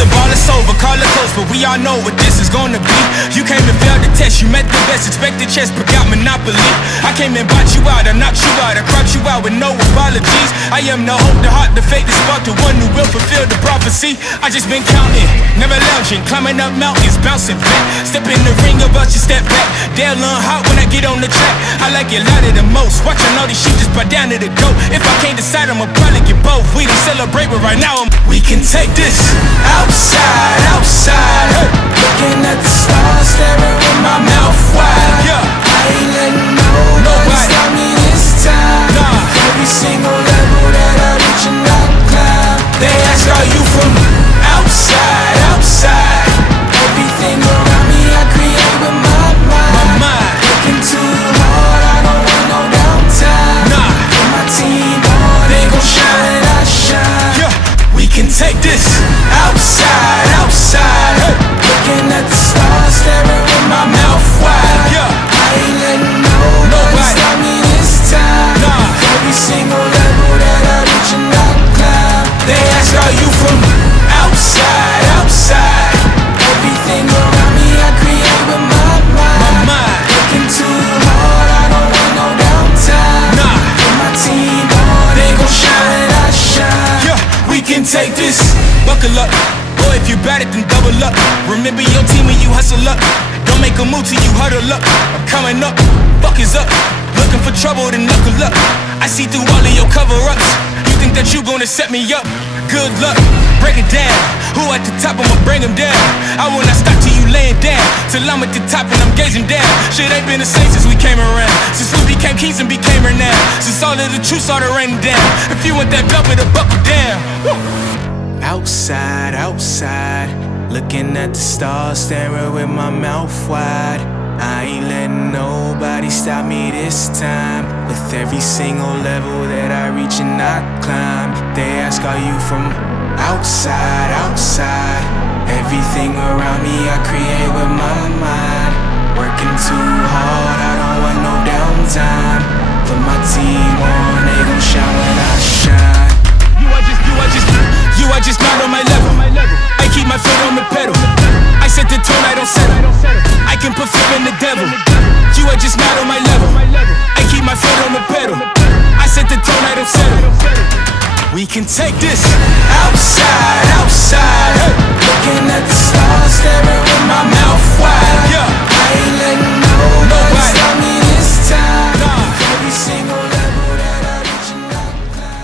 the ball, it's over, call it close, but we all know what this is gonna be. You came and failed the test, you met the best, expected chess, but got monopoly. I came and bought you out, I knocked you out, I cropped you out with no apologies. I am the hope, the heart, the faith, the spark, the one who will fulfill the prophecy. I just been counting, never lounging, climbing up mountains, bouncing back. Step in the ring of us, you step back. They'll learn hot when I get on the track. I like it louder than most, watching all these sheep just buy down to the goat. If I can't decide, I'ma probably get both. We done celebrate, but right now we can take this outside, outside. Hey. Looking at the stars, staring with my mouth wide. Yeah. I ain't letting nobody stop me this time. Nah. Every single level that I reach and I climb. They ask, are you from outside, outside? Everything around me I create with my mind. Working too hard, I don't want no downtime. Nah. Put my team on, they gon' shine, I shine. Yeah. We can take this outside, outside. Hey. Looking at the stars, staring with my mouth wide. Yeah. I ain't letting nobody stop me this time. Nah. Every single level that I reach and I climb. They ask, are you from outside, outside? Everything around me I create with my mind. Working too hard, I don't want no downtime. Nah. Put my team on, they gon' shine, I shine. Yeah. We can take this. Buckle up. Boy, if you bad it, then double up. Remember your team when you hustle up. Don't make a move till you huddle up. I'm coming up. Fuck is up. Looking for trouble, then knuckle up. I see through all of your cover-ups. You think that you gonna set me up? Good luck. Break it down. Who at the top, I'ma bring him down. I will not stop till you laying down. Till I'm at the top and I'm gazing down. Shit ain't been the same since we came around. Since we became kings and became renowned. Since all of the truth started raining down. If you want that belt, better buckle down. Woo. Outside, outside, looking at the stars, staring with my mouth wide. I ain't letting nobody stop me this time. With every single level that I reach and I climb. They ask, are you from outside, outside? Everything around me I create with my mind. Working too hard, I don't want no downtime. Put my team on, they gon' shine when I shine. You are just not on my level. I keep my foot on the pedal. I set the tone, I don't settle. I can put fear in the devil. You are just not on my level. I keep my foot on the pedal. I set the tone, I don't settle. We can take this outside, outside. Hey. Looking at the stars, staring with my mouth wide. Yeah. I ain't letting nobody stop me this time. Nah. Every single level that I reach and I climb.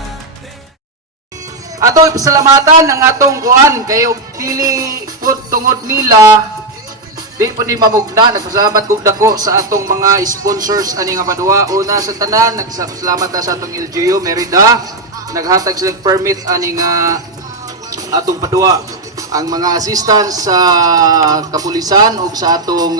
Atong pasalamatan ang atong kuan kay og dili pud tungod nila di pa ni mamugna. Nagpasalamat kog dako sa atong mga sponsors ani nga padua. Una sa tanan nagpasalamat ta sa atong LGU Merida, naghatag sila permit ani nga atong padua. Ang mga assistants sa kapulisan ug sa atong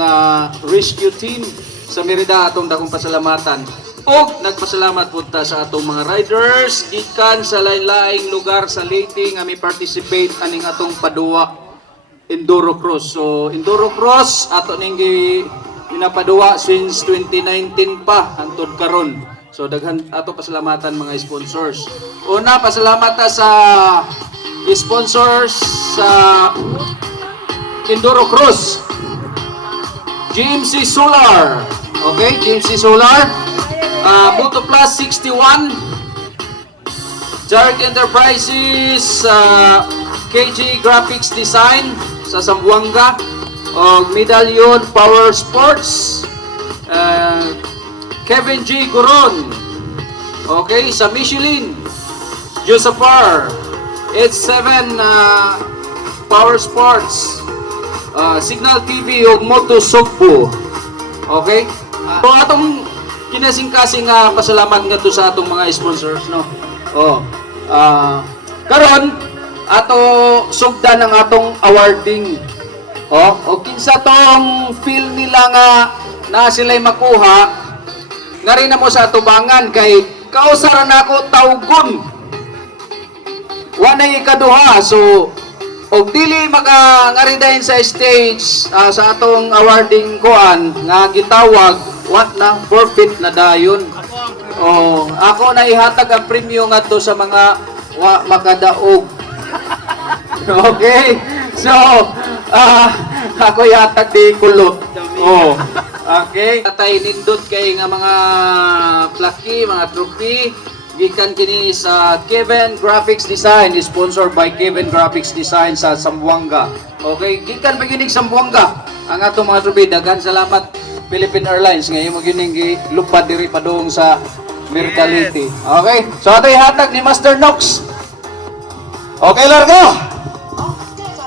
rescue team sa Merida atong dakong pasalamatan. Og nagpasalamat po ta sa atong mga riders gikan sa lain-laing lugar sa Leyte nga may participate aning atong padua Enduro Cross. So Enduro Cross ato ning ginapadua since 2019 pa hangtod karon. So daghan ato pasalamatan mga sponsors. Una, pasalamat ta sa sponsors sa Enduro Cross. GMC Solar. Okay, GMC Solar. Moto Plus 61, Jarek Enterprises, KG Graphics Design sa Zamboanga, Medallion Power Sports, Kevin G. Goron, okay, sa Michelin, Josepher, H7 Power Sports, Signal TV o Moto Sogbo, okay? So atong kinasing-kasing pasalamat nga to sa atong mga sponsors, no? Karon ato sugdan ang atong awarding. O kinsa tong feel nila nga na sila'y makuha nga rin na mo sa atubangan kay kausaran ako tawgon. Wanay ikaduha, so og dili makangaridahin sa stage sa atong awarding kuan nga gitawag what na forfeit na dayon. Ako na ihatag ang premyo ngadto sa mga makadaog. Okay? So, ako yatag di kulot. Oh. Okay. Tatay nindot kay nga mga plaki, mga trophy. Gikan kini sa Kevin Graphics Design, sponsored by Kevin Graphics Design sa Zamboanga. Okay, gikan pa gining Zamboanga. Ang atong mga trophy, daghan salamat Philippine Airlines ngayon mo gining lupad diri padung sa Mircality. Okay, so ato ihatag ni Master Nox. Okay, largo.